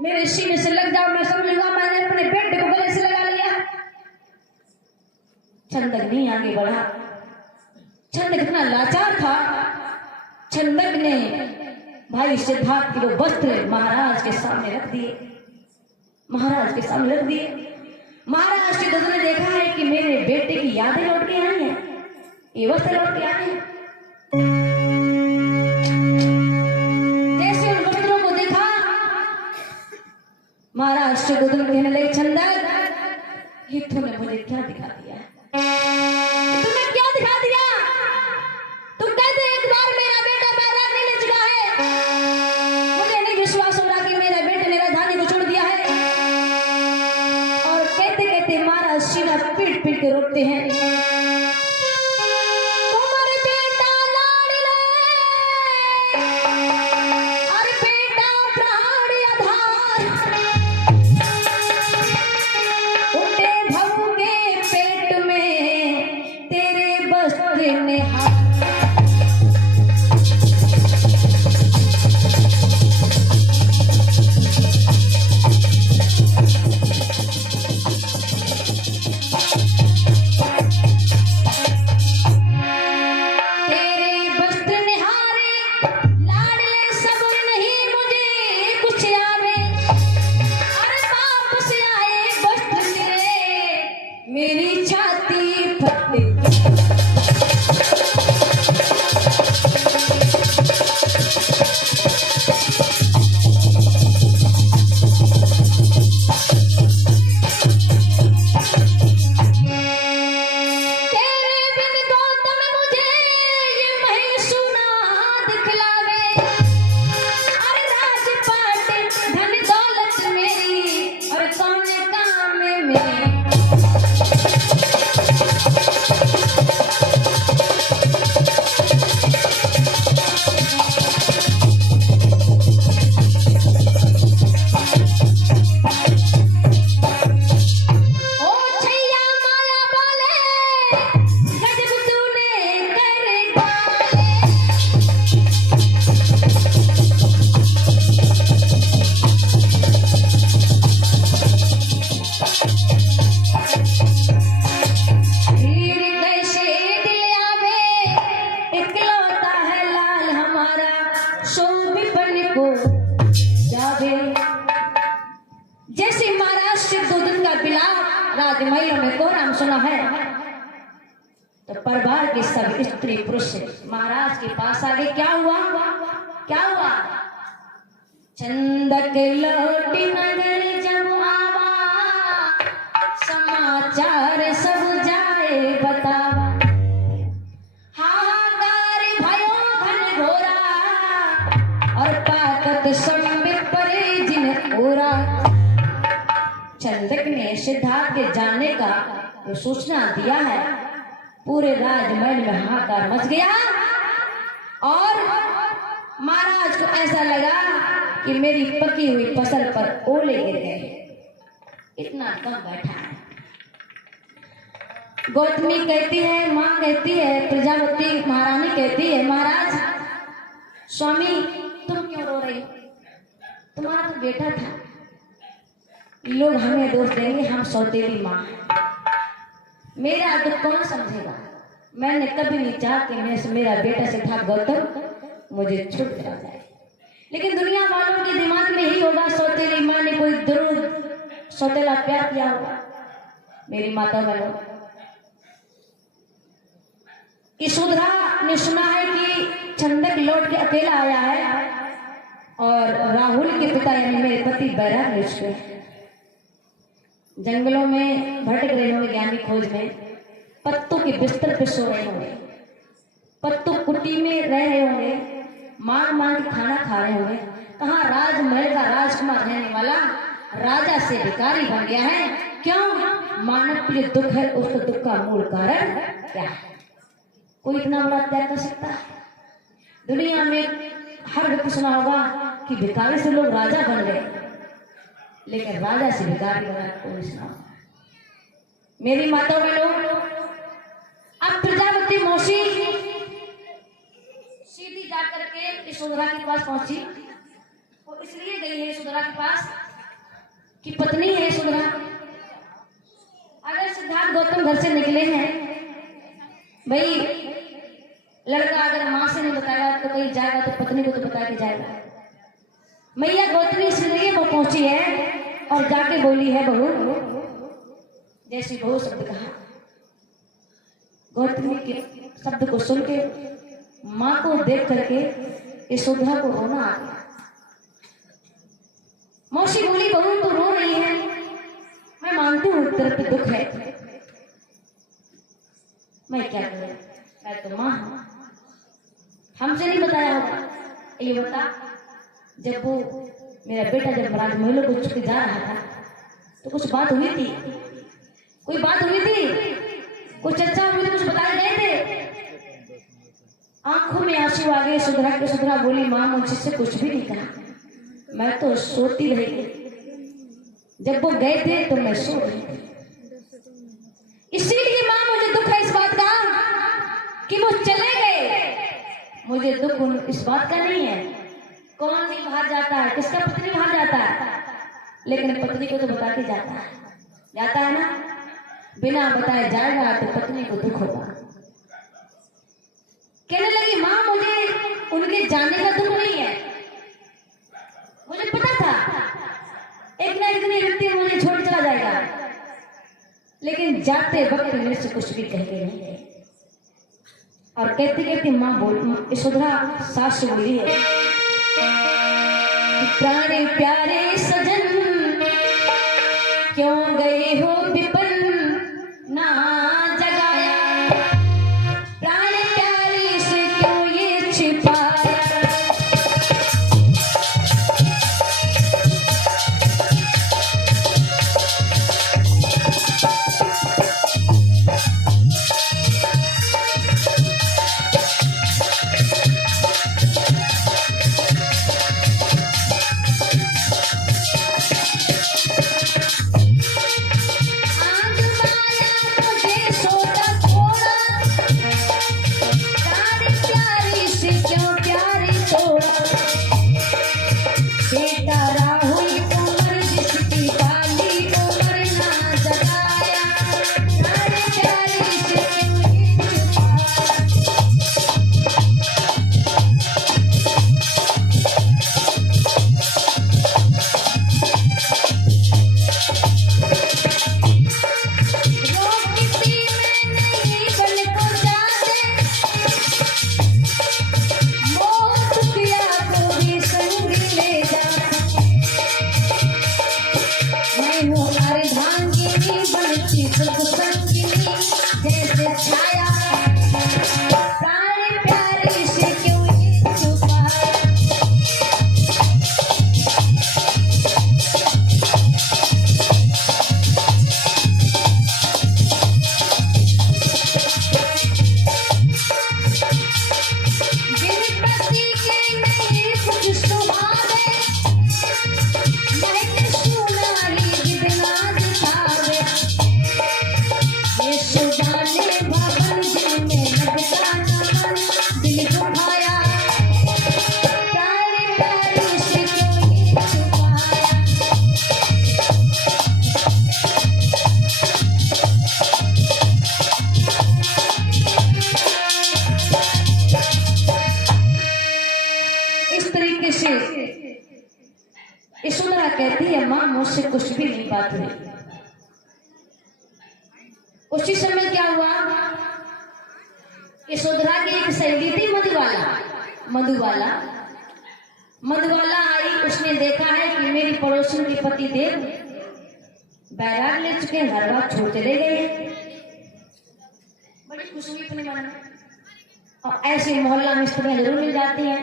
मेरे सीने से लग जाओ, मैं समझूंगा मैंने अपने बेटे को गले से लगा लिया। चंदक नहीं आगे बढ़ा। चंदक इतना लाचार था। चंदक ने भाई सिद्धार्थ के वो वस्त्र महाराज के सामने रख दिए। महाराज के सामने रख दिए। महाराज सिद्धार्थ ने देखा है कि मेरे बेटे की यादें लौट के आई हैं, ये वस्त्र लौट के आए हैं। जैसे उन वस्त्रों को देखा, महाराज सिद्धार्थ कहने लगे, चंदक ये तूने मुझे क्या दिखा दिया? तुमने क्या दिखा दिया? तुम कहते एक बार मेरा बेटा पैदा नहीं ले चुका है, मुझे नहीं विश्वास हो रहा कि मेरा बेटे ने राजधानी को छोड़ दिया है। और कहते कहते महाराज सीना पीट पीट के रोकते हैं। तुम्हारे बेटा लाडले, अरे बेटा प्राण आधार, उठे भव के पेट में तेरे वस्त्र ने हाथ। मेरी छाती फटे। जैसे महाराज सिद्धोधन का बिलाप राजमहल में को नाम सुना है, तो परिवार के सब स्त्री पुरुष महाराज के पास आगे क्या हुआ? क्या हुआ? चंदक लौटी नगर जब आवा, समाचार सब जाए बतावा। हाहाकार भयो घन घोरा, और ताकत संबित परे जिन ओरा। चंदक ने सिद्धार्थ के जाने का जो सूचना दिया है, पूरे राजमहल में हाहाकार मच गया। और महाराज को ऐसा लगा कि मेरी पकी हुई फसल पर ओले गिर गए। इतना दम बैठा है। गौतमी कहती है, माँ कहती है, प्रजापति महारानी कहती है, महाराज स्वामी तुम क्यों रो रही हो? तुम्हारा तो बेटा था। लोग हमें दोष देंगे, हम सौतेली माँ। मेरा दुख कौन समझेगा? मैंने कभी नहीं चाहा कि मेरा बेटा सिद्धार्थ गौतम मुझे छूट जाए, लेकिन दुनिया वालों के दिमाग में ही होगा सौतेली माँ ने कोई जरूर सौतेला प्यार किया होगा। मेरी माता बहनों, यशोधरा ने सुना है कि चंदक लौट के अकेला आया है, और राहुल के पिता यानी मेरे पति बैराग ने जंगलों में भटक रहे होंगे ज्ञानी खोज में, पत्तों के बिस्तर पे सो रहे होंगे, पत्तों कुटी में रह रहे होंगे, मांग मांग के खाना खा रहे होंगे। कहाँ राजमहल का राजकुमार रहने वाला राजा से भिखारी बन गया है। क्यों? मानव के लिए दुख है, उसका दुख का मूल कारण क्या है? कोई इतना बड़ा त्याग कर सकता है? दुनिया में हर व्यक्ति सुना होगा कि भिखारी से लोग राजा बन गए, लेकिन राजा से भिखारी बना कोई सुना। मेरी माता में लोग अब प्रजापति मौसी सीधी जाकर के यशोधरा के पास पहुंची। वो इसलिए गई है यशोधरा के पास घर से निकले हैं, भाई लड़का अगर माँ से नहीं बताया तो कहीं जाएगा तो पत्नी को तो बता के जाएगा। मैया गौतमी इस जगह पर पहुंची है और जाके बोली है, बहू, जैसी बहू शब्द कहा, गौतमी के शब्द को सुन के माँ को देख करके यशोधरा को रोना आ गया। मौसी बोली, बहू तो रो रही है, मैं मानती हूँ तेरे पे दुख है, मैं क्या करूं, मैं तो माँ हूं, हमसे नहीं बताया होगा। ये बता, जब वो मेरा बेटा जब राजमहल को छुप जा रहा था तो कुछ बात हुई थी, कोई बात हुई थी, कुछ चर्चा हुई थी, कुछ बताए गए थे? आंखों में आंसू आ गए सुधरा के। सुधरा बोली, माँ मुझसे कुछ भी नहीं कहा, मैं तो सोती रही, जब वो गए थे तो मैं सो रही थी, इसीलिए माँ मुझे दुख है इस बात का कि वो चले गए। मुझे दुख इस बात का नहीं है, कौन नहीं बाहर जाता है, किसका पत्नी बाहर जाता है, लेकिन पत्नी को तो बता के जाता है ना, बिना बताए जाएगा तो पत्नी को दुख होगा। कहने लगी, माँ मुझे उनके जाने का दुख नहीं है, मुझे पता था एक ना एक दिन व्यक्ति मुझे छोड़ चला जाएगा, लेकिन जाते वक्त मेरे से कुछ भी कह के नहीं गए। और कहती कहती माँ बोल, यशोधरा सास बोली है, प्यारे प्यारे सजन क्यों गए हो विपिन ना जगाया, प्यारे प्यारे से क्यों ये छिपाया, यशोधरा कहती है, माँ मुझसे कुछ भी नहीं बात हुई। उसी समय क्या हुआ, यशोधरा की एक सहेली थी मधुबाला आई, उसने देखा है कि मेरी पड़ोसन के पति देव बैराग ले चुके, घर बार छोड़ चले गए, बड़ी खुशी हुई अपने मन में। और ऐसे मोहल्ला में स्त्रियां जरूर मिल जाती हैं,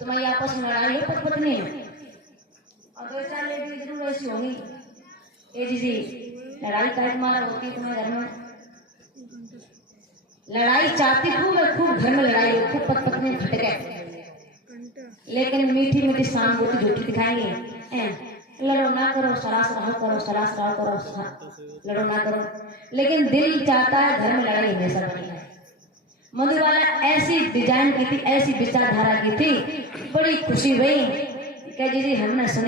तुम्हारी आपस में लड़ाई हो पति पत्नी में, और दो चार लेडी जरूर ऐसी होंगी, ए जी लड़ाई काट मारा होती है तुम्हारे घर में, लड़ाई चाहती खूब घर में लड़ाई हो, खूब पति पत्नी खटके, लेकिन मीठी मीठी शाम को तो झूठी दिखाएंगे, लड़ो ना करो, सरास रहो करो, लड़ो ना करो, लेकिन दिल चाहता है घर में लड़ाई हमेशा बनी है। मधुबाला ऐसी डिजाइन की थी, ऐसी विचारधारा की थी, बड़ी खुशी हुई कि जी हमने सुने